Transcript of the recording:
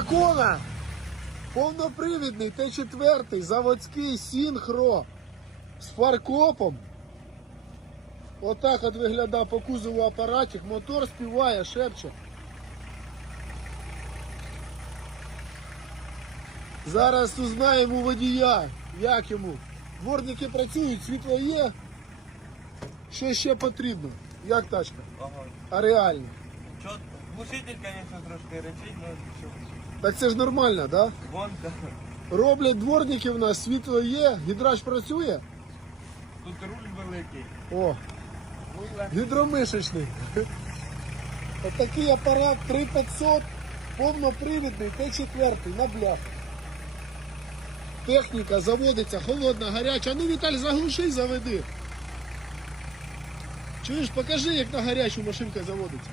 дракона. Повнопривідний Т4, заводський синхро з фаркопом. Отак от виглядає по кузову апаратик. Мотор співає, шепче. Зараз узнаємо водія, як йому. Дворники працюють, світло є. Що ще потрібно? Як тачка? Ага. А реально. Чот, глушитель, конечно, трошки речить, но що. Так це ж нормально, да? Гонка. Роблять дворники в нас, світло є, гідрач працює. Тут руль великий. О, Вуйла. гідромишечний. Отакий апарат 3500, повнопривідний Т4 на блях. Техніка заводиться, холодна, гаряча. Ну, Віталь, заглуши, заведи. Чуєш, покажи, як на гарячу машинка заводиться.